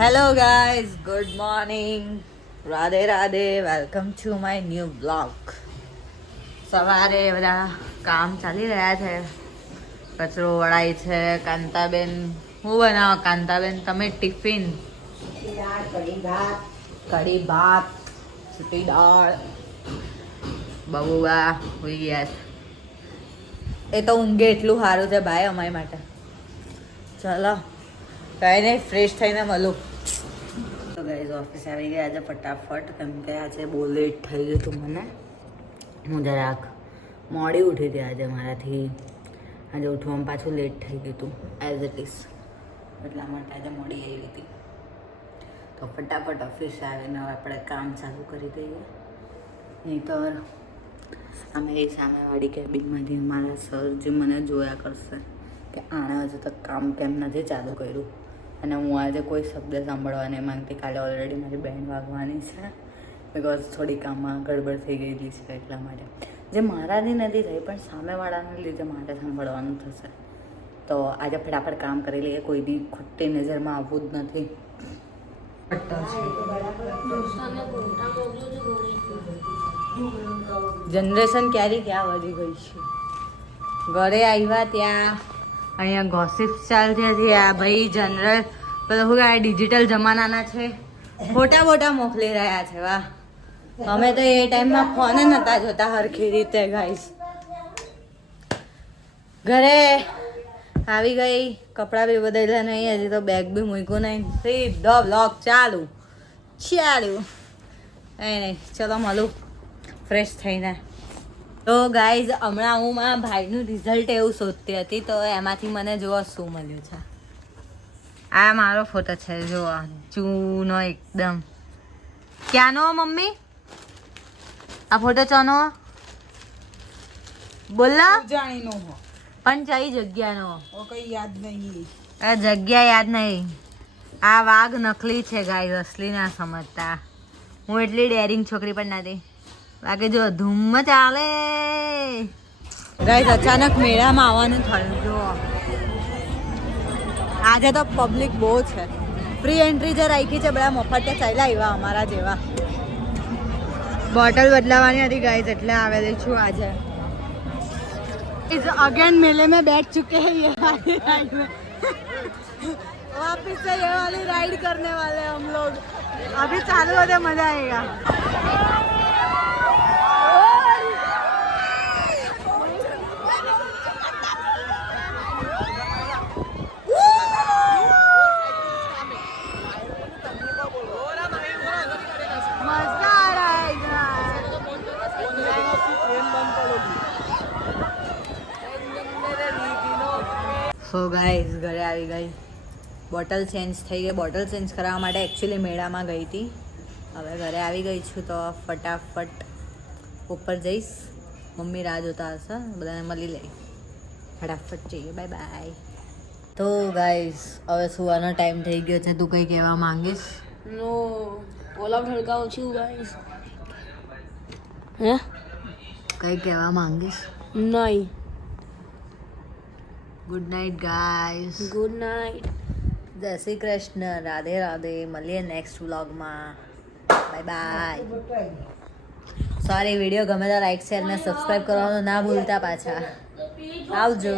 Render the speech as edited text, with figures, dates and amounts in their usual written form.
Hello guys, good morning, Radhe Radhe, welcome to my new blog. સવારે બધા કામ ચાલી રહ્યા છે, કચરો વળાય છે. કાંતાબેન હું બનાવો? કાંતાબેન તમે ટિફિન કઢી ભાત છૂટી દાળ. બબુબા હોઈ ગયા છે. એ તો ઊંઘે એટલું સારું છે ભાઈ અમારી માટે. ચલો કઈ નહીં, ફ્રેશ થઈને મળું. તો ગાઈઝ ઓફિસ આવી ગયા આજે ફટાફટ, કેમ કે આજે બહુ લેટ થઈ ગયું હતું મને. હું જરાક મોડી ઉઠી હતી આજે મારાથી. આજે ઉઠવામાં પાછું લેટ થઈ ગયું હતું એઝ ઇટ ઇઝ, એટલા માટે આજે મોડી આવી હતી. તો ફટાફટ ઓફિસે આવીને હવે આપણે કામ ચાલુ કરી દઈએ. નહીંતર અમે એ સામેવાળી કેબિનમાંથી અમારા સર જે મને જોયા કરશે કે આણે હજુ તક કામ કેમ નથી ચાલુ કર્યું. અને હું આજે કોઈ શબ્દ સાંભળવા નહીં માંગતી. કાલે ઓલરેડી મારી બેન વાગવાની છે, બિકોઝ થોડી કામમાં ગડબડ થઈ ગયેલી છે. એટલા માટે જે મારાથી નથી થઈ પણ સામેવાળાને લીધે મારે સાંભળવાનું થશે. તો આજે ફટાફટ કામ કરી લઈએ, કોઈ બી ખોટી નજરમાં આવવું જ નથી. જનરેશન ક્યારે ક્યાં વધી ગઈ છે. ઘરે આવ્યા ત્યાં અહીંયા ગોસિપ ચાલતી હતી. આ ભાઈ જનરલ પેલો શું કહેવાય ડિજિટલ જમાનાના છે, ફોટા બોટા મોકલી રહ્યા છે. વાહ, અમે તો એ ટાઈમમાં ફોન નહોતા જોતા હરખી રીતે. ગાઈસ ઘરે આવી ગઈ, કપડાં બી બદલ્યા નહીં, હજી તો બેગ બી મૂક્યું નહીં, સીધો બ્લોગ ચાલુ. કંઈ નહીં, ચલો મળું ફ્રેશ થઈને. તો ગાઈઝ હમણાં હું મારા ભાઈનું રિઝલ્ટ એવું શોધતી હતી, તો એમાંથી મને જોવા શું મળ્યું છે. આ મારો ફોટો છે, જોવા જૂનો એકદમ. ક્યાંનો મમ્મી? આ ફોટો ચાનો બોલા જાણીનો હો પણ કઈ જગ્યાનો? કઈ યાદ નહીં. આ જગ્યા યાદ નહીં. આ વાઘ નકલી છે ગાઈઝ, અસલી ના સમજતા. હું એટલી ડેરિંગ છોકરી પણ નથી. બાકી જો ધૂમ ચાલે. ગાઈઝ અચાનક મેળામાં આવવાનું થયું. જો આજે તો પબ્લિક બહુ છે. ફ્રી એન્ટ્રી જે રાખી છે, બધા મફતે ચાલ્યા આવ્યા અમારા જેવા. બોટલ બદલાવાની હતી ગાઈઝ, એટલે આવેલી છું આજે. अगेन मेले में बैठ चुके हैं, ये वाली राइड में वापिस से ये वाली राइड करने वाले हम लोग. अभी चालू होते मजा आएगा. मजा आ रहा है यार. સો ગાઈઝ ઘરે આવી ગઈ, બોટલ ચેન્જ થઈ ગઈ. બોટલ ચેન્જ કરાવવા માટે એકચ્યુઅલી મેળામાં ગઈ હતી. હવે ઘરે આવી ગઈ છું, તો ફટાફટ ઉપર જઈશ. મમ્મી રાહ જોતા હશે, બધાને મળી લઈ. ફટાફટ જઈએ, બાય બાય. તો ગાઈઝ હવે સુવાનો ટાઈમ થઈ ગયો છે. તું કંઈ કહેવા માંગીશ? નો ઓલા ભડકાવું છું ગાઈસ. હે કંઈ કહેવા માંગીશ? નહીં. Good night guys. Good night. જય શ્રી કૃષ્ણ, રાધે રાધે. મળીએ નેક્સ્ટ વ્લોગમાં. Bye bye. સોરી, વિડીયો ગમે તો લાઈક શેર ને સબસ્ક્રાઈબ કરવાનું ના ભૂલતા પાછા. આવજો.